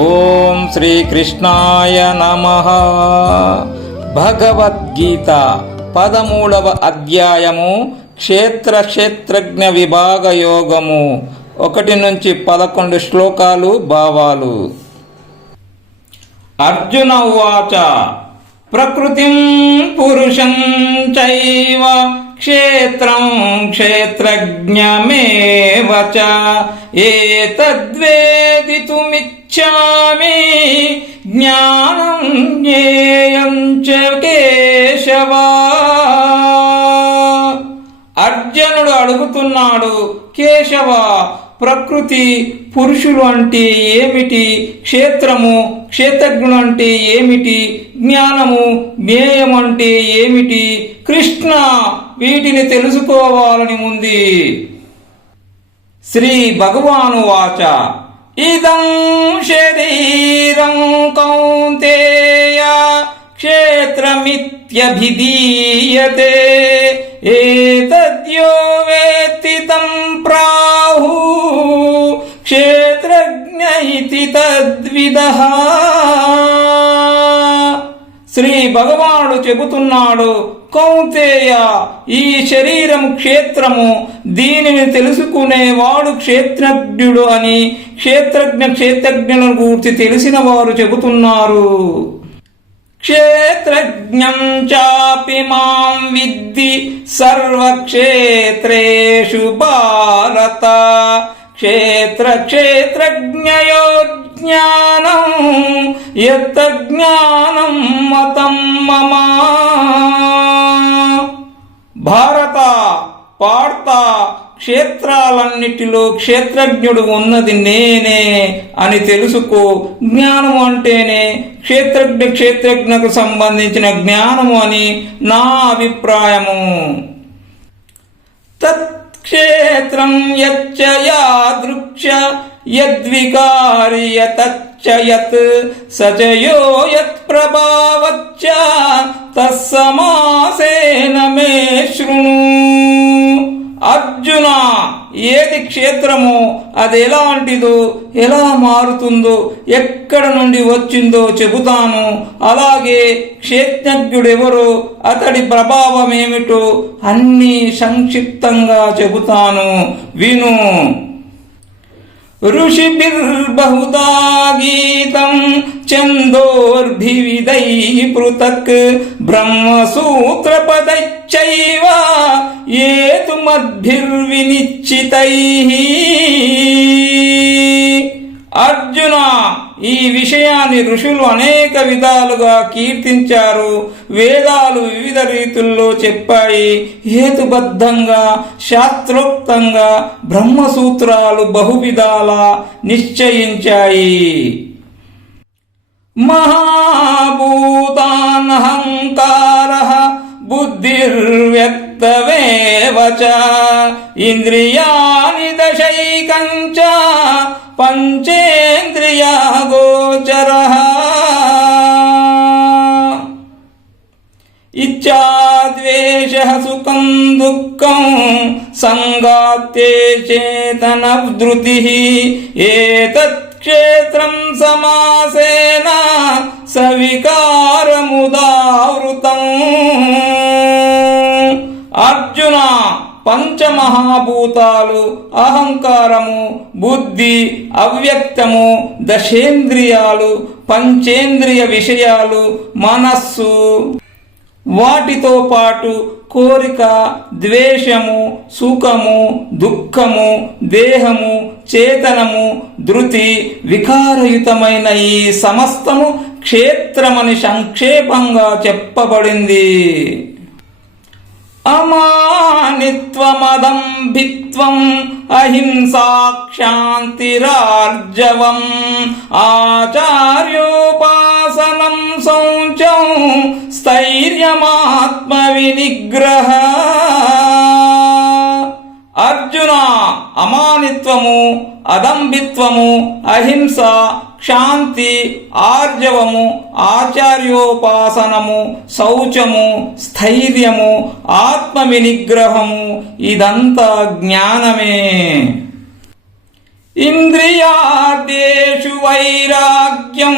ఓం శ్రీకృష్ణాయ నమః. భగవద్గీత 13వ అధ్యాయము క్షేత్రజ్ఞ విభాగ యోగము 1 నుంచి 11 శ్లోకాలు భావాలు. అర్జున ఉవాచ ప్రకృతిం పురుషం చైవ క్షేత్రం క్షేత్రజ్ఞమేవ చ ఏతద్వేదితుమిచ్ఛామి జ్ఞానం జ్ఞేయం చ కేశవ. అర్జునుడు అడుగుతున్నాడు, కేశవ, ప్రకృతి పురుషులు అంటే ఏమిటి, క్షేత్రము క్షేత్రజ్ఞుడు అంటే ఏమిటి, జ్ఞానము జ్ఞేయం అంటే ఏమిటి, కృష్ణ వీటిని తెలుసుకోవాలని ఉంది. శ్రీ భగవాను వాచ ఇదం శరీరం కౌంతేయ క్షేత్రమిత్యభిధీయతే ఏతద్యో వేత్తి తం ప్రాహు క్షేత్రజ్ఞ ఇతి తద్విదః. శ్రీ భగవానుడు చెబుతున్నాడు, కౌంతేయ, ఈ శరీరం క్షేత్రము, దీనిని తెలుసుకునేవాడు క్షేత్రజ్ఞుడు అని క్షేత్రజ్ఞులను గురించి తెలిసిన వారు చెబుతున్నారు. క్షేత్రజ్ఞం చాపి మాం విద్ధి సర్వక్షేత్రేషు భారత క్షేత్రజ్ఞయో జ్ఞానం యత్తజ్ఞానం మతం మమ. భారత, పార్త, క్షేత్రాలన్నిటిలో క్షేత్రజ్ఞుడు ఉన్నది నేనే అని తెలుసుకో. జ్ఞానము అంటేనే క్షేత్రజ్ఞకు సంబంధించిన జ్ఞానము అని నా అభిప్రాయము. తత్క్షేత్రం యచ్చ యాదృక్ష యద్వికారి యతచ్చ యత్ సచయో యత్ ప్రభావచ్చ తస్సమాసేన మే శృణు. అర్జున, ఏది క్షేత్రమో అది ఎలాంటిదో, ఎలా మారుతుందో, ఎక్కడ నుండి వచ్చిందో చెబుతాను. అలాగే క్షేత్రజ్ఞుడెవరో, అతడి ప్రభావం ఏమిటో అన్నీ సంక్షిప్తంగా చెబుతాను, విను. ఋషిభిర్బహుదా గీతం ఛందోర్భివిధైః పృథక్ బ్రహ్మసూత్రపదైశ్చైవ ఏతుమద్భిర్వినిశ్చితైః. అర్జున, ఈ విషయాన్ని ఋషులు అనేక విధాలుగా కీర్తించారు. వేదాలు వివిధ రీతుల్లో చెప్పాయి. హేతుబద్ధంగా శాస్త్రోక్తంగా బ్రహ్మసూత్రాలు బహువిధాలా నిశ్చయించాయి. మహాభూతానహంకారః బుద్ధిర్వ్యక్తమేవ చ ఇంద్రియాణి దశైకంచ పంచేంద్రియా గోచరః. ఇచ్ఛాద్వేషః సుఖం దుఃఖం సంగాత్యేచేతనధృతిః ఏతత్ క్షేత్రం సమాసేన సవికారముదావృతం. అర్జున, పంచమహాభూతాలు, అహంకారము, బుద్ధి, అవ్యక్తము, దశేంద్రియాలు, పంచేంద్రియ విషయాలు, మనస్సు, వాటితో పాటు కోరిక, ద్వేషము, సుఖము, దుఃఖము, దేహము, చేతనము, ధృతి, వికారయుతమైన ఈ సమస్తము క్షేత్రమని సంక్షేపంగా చెప్పబడింది. అమానిత్వమదంభిత్వం అహింసా క్షాంతిరార్జవం ఆచార్యోపాసనం శౌచం స్థైర్యమాత్మ వినిగ్రహ. అర్జున, అమానిత్వము, అదంభిత్వము, అహింస, శాంతి, ఆర్జవము, ఆచార్యోపాసనము, శౌచము, స్థైర్యము, ఆత్మ వినిగ్రహము ఇదంతా జ్ఞానమే. ఇంద్రియార్థేషు వైరాగ్యం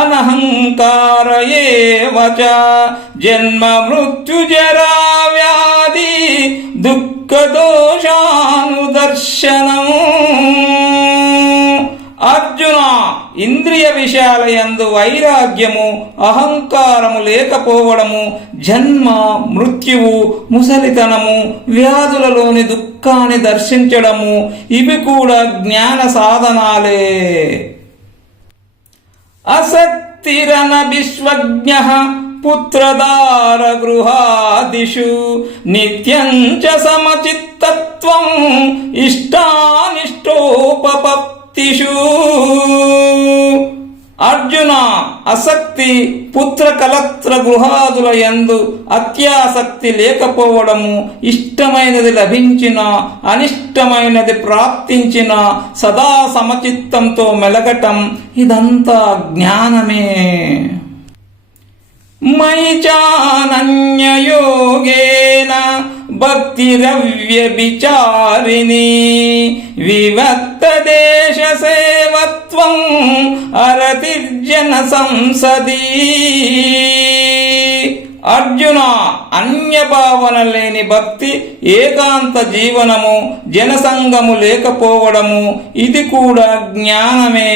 అనహంకార ఏవ చ జన్మ మృత్యుజరా వ్యాధి దుఃఖ దోషానుదర్శనం. అర్జున, ఇంద్రియ విషయాలయందు వైరాగ్యము, అహంకారము లేకపోవడము, జన్మ మృత్యువు, ముసలితనము, వ్యాధులలోని దుఃఖాన్ని దర్శించడము, ఇవి కూడా జ్ఞాన సాధనాలే. అసక్తిరన విశ్వజ్ఞః పుత్రదార గృహాదిషు నిత్యం చ సమచిత్తత్వం ఇష్టానిష్టోపపత్తిషు. అర్జున, అసక్తి, పుత్ర కలత్ర గృహాదుల యందు అత్యాసక్తి లేకపోవడము, ఇష్టమైనది లభించిన అనిష్టమైనది ప్రాప్తించిన సదా సమచిత్తంతో మెలగటం, ఇదంతా జ్ఞానమే. మయి చానన్యయోగేన భక్తిరవ్యభిచారిణి వివక్త దేశ సేవత్వం అరతిర్జన సంసది. అర్జున, అన్యభావన లేని భక్తి, ఏకాంత జీవనము, జనసంగము లేకపోవడము, ఇది కూడా జ్ఞానమే.